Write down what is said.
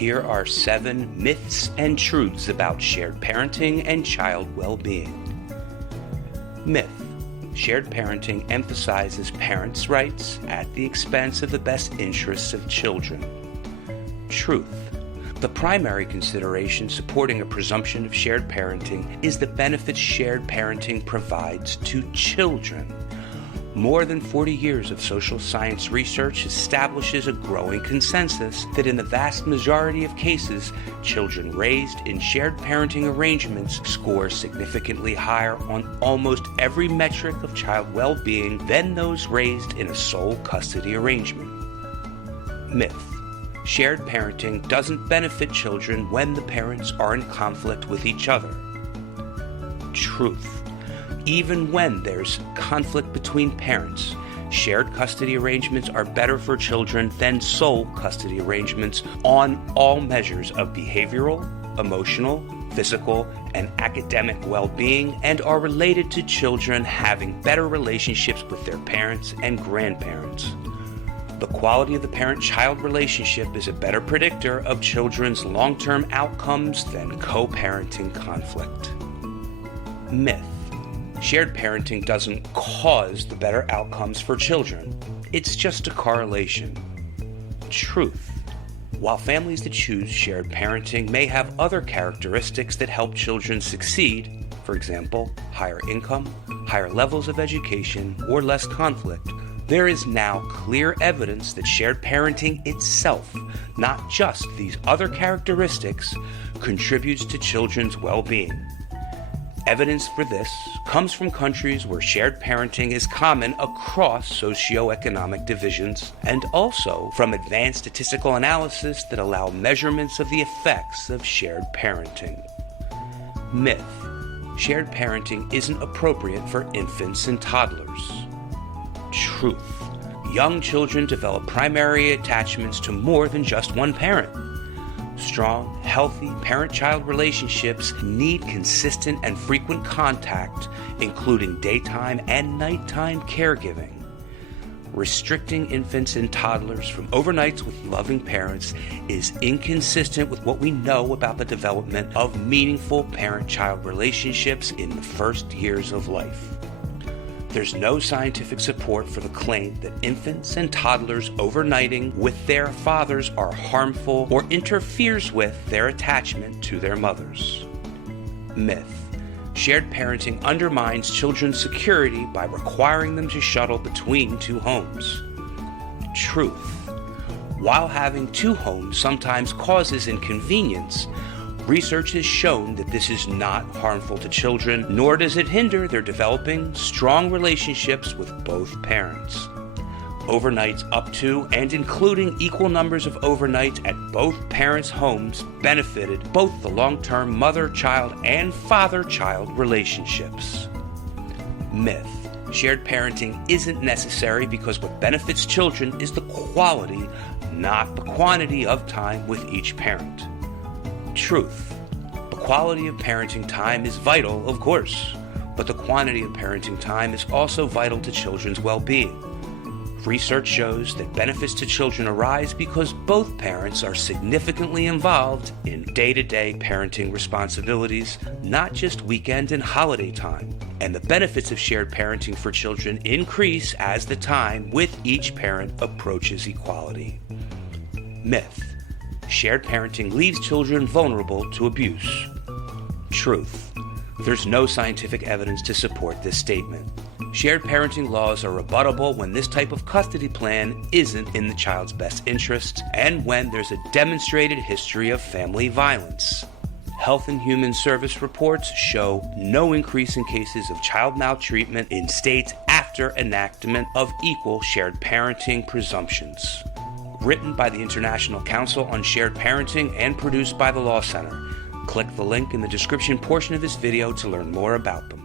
Here are 7 myths and truths about shared parenting and child well-being. Myth: shared parenting emphasizes parents' rights at the expense of the best interests of children. Truth: the primary consideration supporting a presumption of shared parenting is the benefits shared parenting provides to children. More than 40 years of social science research establishes a growing consensus that in the vast majority of cases, children raised in shared parenting arrangements score significantly higher on almost every metric of child well-being than those raised in a sole custody arrangement. Myth: shared parenting doesn't benefit children when the parents are in conflict with each other. Truth: even when there's conflict between parents, shared custody arrangements are better for children than sole custody arrangements on all measures of behavioral, emotional, physical, and academic well-being, and are related to children having better relationships with their parents and grandparents. The quality of the parent-child relationship is a better predictor of children's long-term outcomes than co-parenting conflict. Myth: shared parenting doesn't cause the better outcomes for children. It's just a correlation. Truth: while families that choose shared parenting may have other characteristics that help children succeed, for example, higher income, higher levels of education, or less conflict, there is now clear evidence that shared parenting itself, not just these other characteristics, contributes to children's well-being. Evidence for this comes from countries where shared parenting is common across socioeconomic divisions, and also from advanced statistical analysis that allow measurements of the effects of shared parenting. Myth: shared parenting isn't appropriate for infants and toddlers. Truth: young children develop primary attachments to more than just one parent. Strong, healthy parent-child relationships need consistent and frequent contact, including daytime and nighttime caregiving. Restricting infants and toddlers from overnights with loving parents is inconsistent with what we know about the development of meaningful parent-child relationships in the first years of life. There's no scientific support for the claim that infants and toddlers overnighting with their fathers are harmful or interferes with their attachment to their mothers. Myth: shared parenting undermines children's security by requiring them to shuttle between two homes. Truth: while having two homes sometimes causes inconvenience, research has shown that this is not harmful to children, nor does it hinder their developing strong relationships with both parents. Overnights up to and including equal numbers of overnights at both parents' homes benefited both the long-term mother-child and father-child relationships. Myth: shared parenting isn't necessary because what benefits children is the quality, not the quantity of time with each parent. Truth: the quality of parenting time is vital, of course, but the quantity of parenting time is also vital to children's well-being. Research shows that benefits to children arise because both parents are significantly involved in day-to-day parenting responsibilities, not just weekend and holiday time. And the benefits of shared parenting for children increase as the time with each parent approaches equality. Myth: shared parenting leaves children vulnerable to abuse. Truth: there's no scientific evidence to support this statement. Shared parenting laws are rebuttable when this type of custody plan isn't in the child's best interest and when there's a demonstrated history of family violence. Health and Human Service reports show no increase in cases of child maltreatment in states after enactment of equal shared parenting presumptions. Written by the International Council on Shared Parenting and produced by the Law Center. Click the link in the description portion of this video to learn more about them.